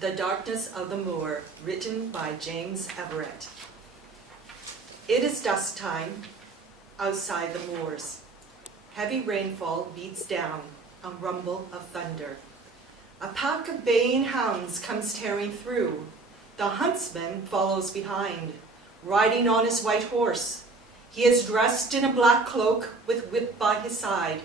The Darkness of the Moor, written by James Everett. It is dusk time outside the moors. Heavy rainfall beats down, a rumble of thunder. A pack of baying hounds comes tearing through. The huntsman follows behind, riding on his white horse. He is dressed in a black cloak with whip by his side.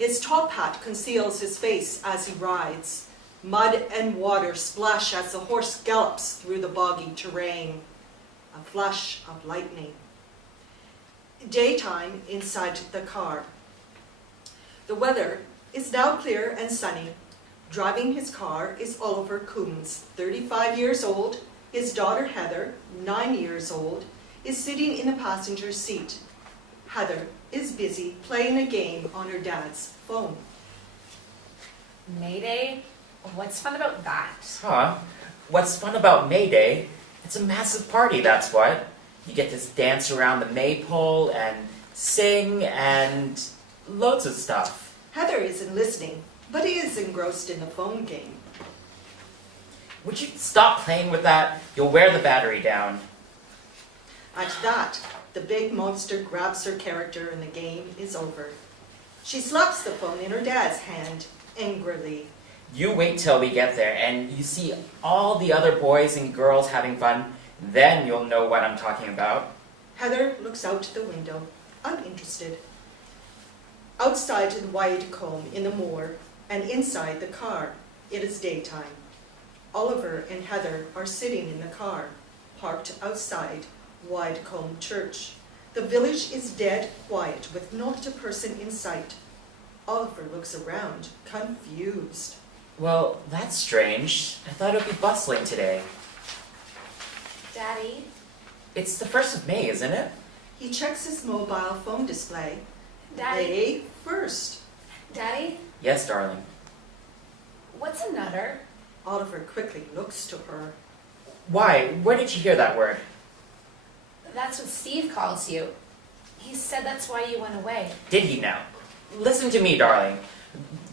His top hat conceals his face as he rides. Mud and water splash as the horse gallops through the boggy terrain. A flash of lightning. Daytime inside the car. The weather is now clear and sunny. Driving his car is Oliver Coombs, 35 years old. His daughter Heather, 9 years old, is sitting in the passenger seat. Heather is busy playing a game on her dad's phone. Mayday? What's fun about that? Huh? What's fun about May Day? It's a massive party, that's what. You get to dance around the maypole and sing and loads of stuff. Heather isn't listening, but he is engrossed in the phone game. Would you stop playing with that? You'll wear the battery down. At that, the big monster grabs her character and the game is over. She slaps the phone in her dad's hand angrily. You wait till we get there and you see all the other boys and girls having fun. Then you'll know what I'm talking about. Heather looks out the window, uninterested. Outside the wide comb in the moor and inside the car, it is daytime. Oliver and Heather are sitting in the car, parked outside Widecombe Church. The village is dead quiet with not a person in sight. Oliver looks around, confused. Well, that's strange. I thought it would be bustling today. Daddy? It's the 1st of May, isn't it? He checks his mobile phone display. Daddy? May 1st. Daddy? Yes, darling. What's a nutter? Oliver quickly looks to her. Why? Where did you hear that word? That's what Steve calls you. He said that's why you went away. Did he now? Listen to me, darling.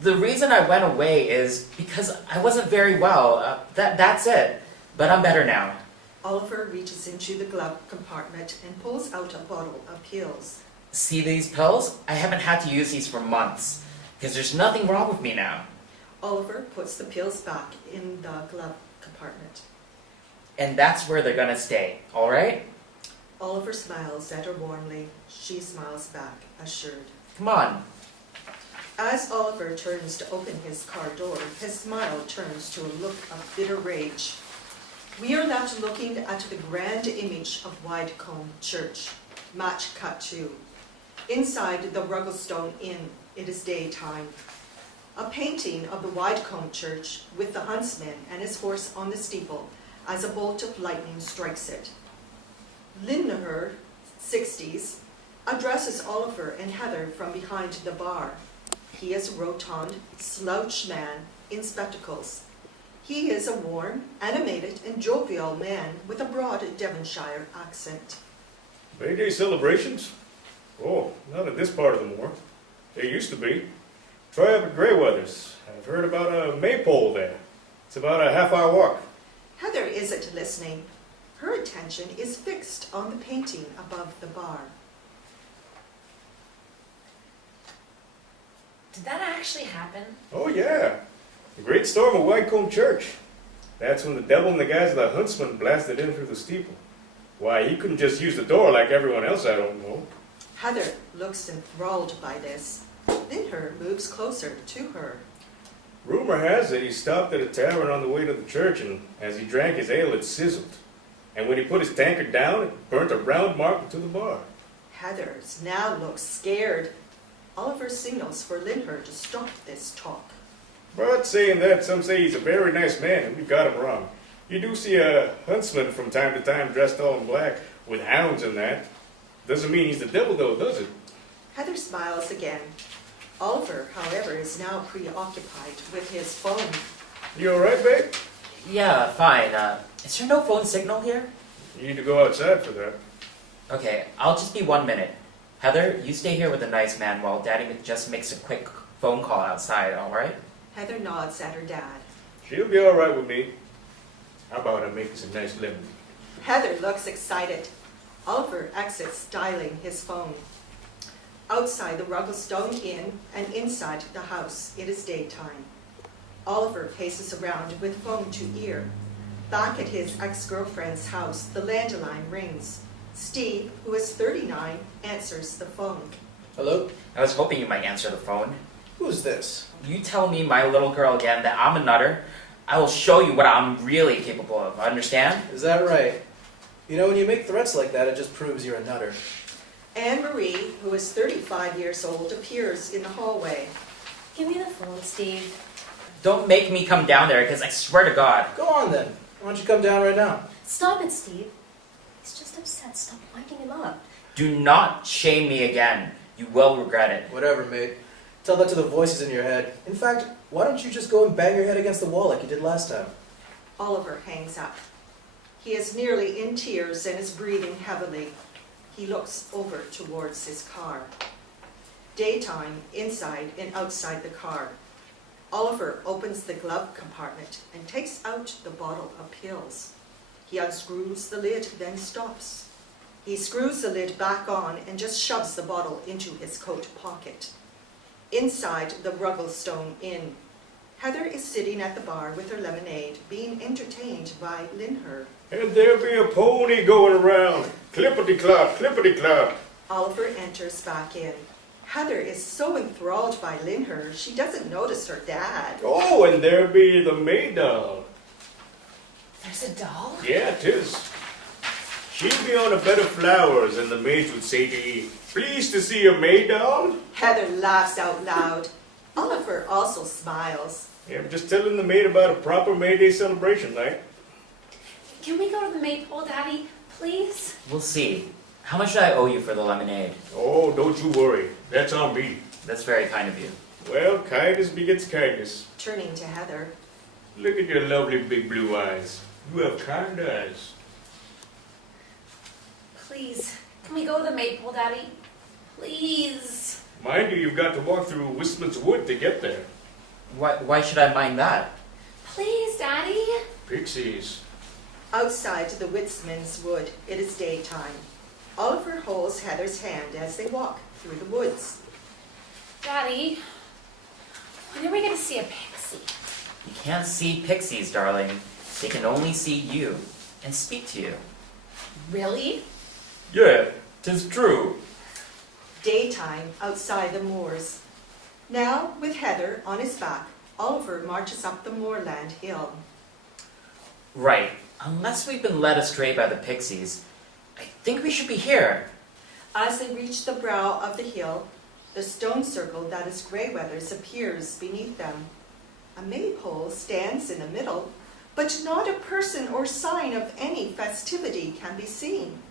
The reason I went away is because I wasn't very well. That's it. But I'm better now. Oliver reaches into the glove compartment and pulls out a bottle of pills. See these pills? I haven't had to use these for months. Because there's nothing wrong with me now. Oliver puts the pills back in the glove compartment. And that's where they're gonna stay, alright? Oliver smiles at her warmly. She smiles back, assured. Come on. As Oliver turns to open his car door, his smile turns to a look of bitter rage. We are left looking at the grand image of Widecombe Church. Match cut 2. Inside the Rugglestone Inn, it is daytime. A painting of the Widecombe Church with the huntsman and his horse on the steeple as a bolt of lightning strikes it. Lindner, 60s, addresses Oliver and Heather from behind the bar. He is a rotund, slouched man in spectacles. He is a warm, animated, and jovial man with a broad Devonshire accent. May Day celebrations? Oh, not at this part of the moor. There used to be. Try up at Greyweather's. I've heard about a maypole there. It's about a half-hour walk. Heather isn't listening. Her attention is fixed on the painting above the bar. Did that actually happen? Oh, yeah. The great storm of Widecombe Church. That's when the devil and the guys of the huntsman blasted in through the steeple. Why, he couldn't just use the door like everyone else, I don't know. Heather looks enthralled by this. Lindner moves closer to her. Rumor has it he stopped at a tavern on the way to the church, and as he drank his ale, it sizzled. And when he put his tankard down, it burnt a round mark into the bar. Heather now looks scared. Oliver signals for Lindner to stop this talk. But saying that, some say he's a very nice man, and we've got him wrong. You do see a huntsman from time to time dressed all in black, with hounds and that. Doesn't mean he's the devil, though, does it? Heather smiles again. Oliver, however, is now preoccupied with his phone. You all right, babe? Yeah, fine. Is there no phone signal here? You need to go outside for that. Okay, I'll just be 1 minute. Heather, you stay here with the nice man while Daddy just makes a quick phone call outside, alright? Heather nods at her dad. She'll be all right with me. How about I make us a nice lemon? Heather looks excited. Oliver exits, dialing his phone. Outside the Rugglestone Inn and inside the house, it is daytime. Oliver paces around with phone to ear. Back at his ex-girlfriend's house, the landline rings. Steve, who is 39, answers the phone. Hello? I was hoping you might answer the phone. Who's this? You tell me, my little girl, again that I'm a nutter, I will show you what I'm really capable of. Understand? Is that right? You know, when you make threats like that, it just proves you're a nutter. Anne-Marie, who is 35 years old, appears in the hallway. Give me the phone, Steve. Don't make me come down there, because I swear to God. Go on then. Why don't you come down right now? Stop it, Steve. He's just upset. Stop winding him up. Do not shame me again. You will regret it. Whatever, mate. Tell that to the voices in your head. In fact, why don't you just go and bang your head against the wall like you did last time? Oliver hangs up. He is nearly in tears and is breathing heavily. He looks over towards his car. Daytime, inside and outside the car. Oliver opens the glove compartment and takes out the bottle of pills. He unscrews the lid, then stops. He screws the lid back on and just shoves the bottle into his coat pocket. Inside the Rugglestone Inn, Heather is sitting at the bar with her lemonade, being entertained by Linher. And there be a pony going around. Clippity-clop, clippity-clop. Oliver enters back in. Heather is so enthralled by Linher, she doesn't notice her dad. Oh, and there be the maid doll. There's a doll? Yeah, 'tis. She'd be on a bed of flowers, and the maids would say to ye, "Pleased to see your maid doll?" Heather laughs out loud. Oliver also smiles. Yeah, I'm just telling the maid about a proper May Day celebration night. Can we go to the maypole, Daddy? Please? We'll see. How much do I owe you for the lemonade? Oh, don't you worry. That's on me. That's very kind of you. Well, kindness begets kindness. Turning to Heather. Look at your lovely big blue eyes. You have kind eyes. Please. Can we go to the maypole, Daddy? Please. Mind you, you've got to walk through Wistman's Wood to get there. Why should I mind that? Please, Daddy. Pixies. Outside the Witsman's Wood, it is daytime. Oliver holds Heather's hand as they walk through the woods. Daddy, when are we going to see a pixie? You can't see pixies, darling. They can only see you and speak to you. Really? Yeah, 'tis true. Daytime outside the moors. Now, with Heather on his back, Oliver marches up the moorland hill. Right. Unless we've been led astray by the pixies, I think we should be here. As they reach the brow of the hill, the stone circle that is Greyweather's appears beneath them. A maypole stands in the middle, but not a person or sign of any festivity can be seen.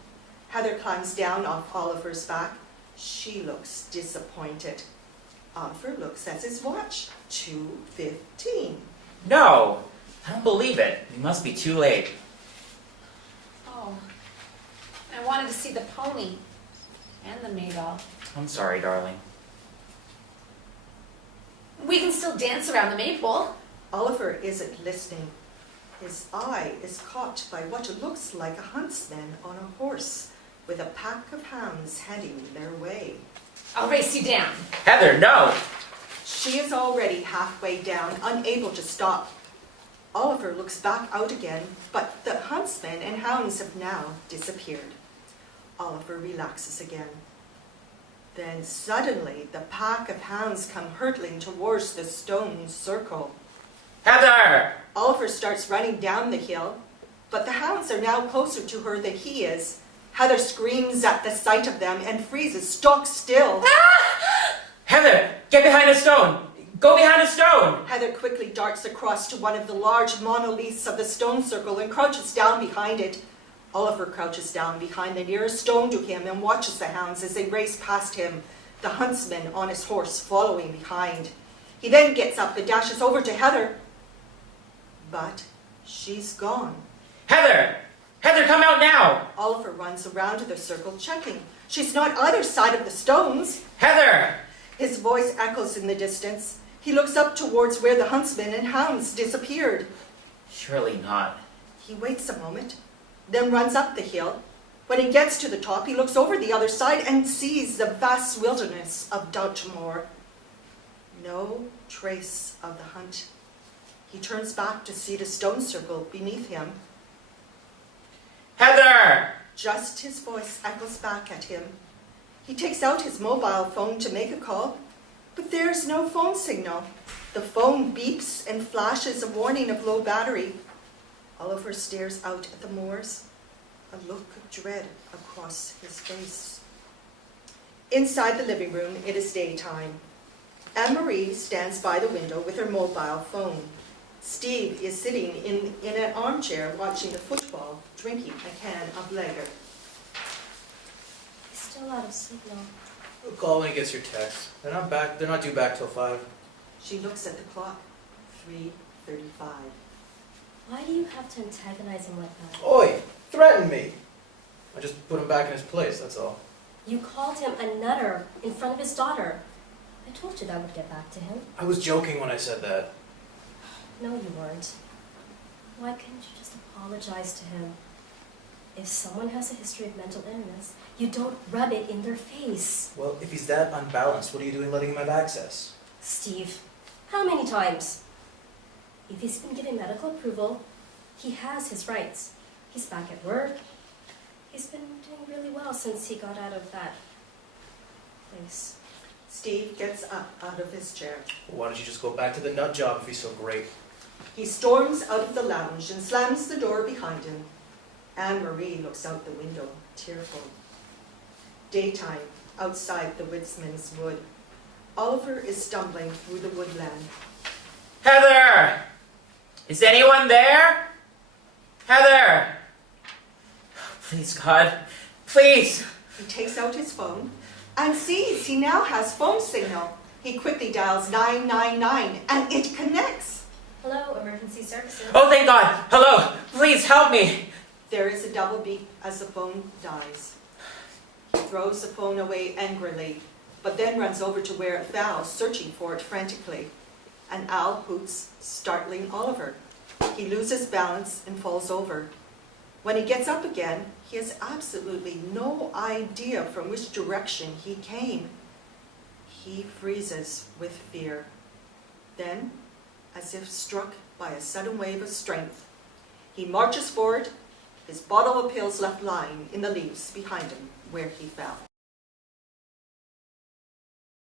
Heather climbs down off Oliver's back. She looks disappointed. Oliver looks at his watch. 2:15. No! I don't believe it. We must be too late. Oh. I wanted to see the pony and the Maydol. I'm sorry, darling. We can still dance around the maypole. Oliver isn't listening. His eye is caught by what looks like a huntsman on a horse, with a pack of hounds heading their way. I'll race you down. Heather, no! She is already halfway down, unable to stop. Oliver looks back out again, but the huntsmen and hounds have now disappeared. Oliver relaxes again. Then suddenly the pack of hounds come hurtling towards the stone circle. Heather! Oliver starts running down the hill, but the hounds are now closer to her than he is. Heather screams at the sight of them and freezes stock still. Heather, get behind a stone! Go behind a stone! Heather quickly darts across to one of the large monoliths of the stone circle and crouches down behind it. Oliver crouches down behind the nearest stone to him and watches the hounds as they race past him, the huntsman on his horse following behind. He then gets up and dashes over to Heather. But she's gone. Heather! Heather, come out now! Oliver runs around the circle checking. She's not either side of the stones. Heather! His voice echoes in the distance. He looks up towards where the huntsmen and hounds disappeared. Surely not. He waits a moment, then runs up the hill. When he gets to the top, he looks over the other side and sees the vast wilderness of Doughtmore. No trace of the hunt. He turns back to see the stone circle beneath him. Heather! Just his voice echoes back at him. He takes out his mobile phone to make a call, but there's no phone signal. The phone beeps and flashes a warning of low battery. Oliver stares out at the moors, a look of dread across his face. Inside the living room, it is daytime. Anne-Marie stands by the window with her mobile phone. Steve is sitting in an armchair watching the football, drinking a can of lager. He's still out of signal. He'll call when he gets your text. They're not due back till 5. She looks at the clock. 3:35. Why do you have to antagonize him like that? Oi! Threaten me! I just put him back in his place, that's all. You called him a nutter in front of his daughter. I told you that would get back to him. I was joking when I said that. No, you weren't. Why couldn't you just apologize to him? If someone has a history of mental illness, you don't rub it in their face. Well, if he's that unbalanced, what are you doing letting him have access? Steve, how many times? If he's been given medical approval, he has his rights. He's back at work. He's been doing really well since he got out of that place. Steve gets up out of his chair. Why don't you just go back to the nut job if he's so great? He storms out of the lounge and slams the door behind him. Anne-Marie looks out the window, tearful. Daytime, outside the woodsman's wood. Oliver is stumbling through the woodland. Heather! Is anyone there? Heather! Please, God. Please! He takes out his phone and sees he now has phone signal. He quickly dials 999 and it connects. Hello, emergency services. Oh, thank God! Hello! Please help me! There is a double beep as the phone dies. He throws the phone away angrily, but then runs over to where it fell, searching for it frantically. An owl hoots, startling Oliver. He loses balance and falls over. When he gets up again, he has absolutely no idea from which direction he came. He freezes with fear. Then, as if struck by a sudden wave of strength, he marches forward, his bottle of pills left lying in the leaves behind him where he fell.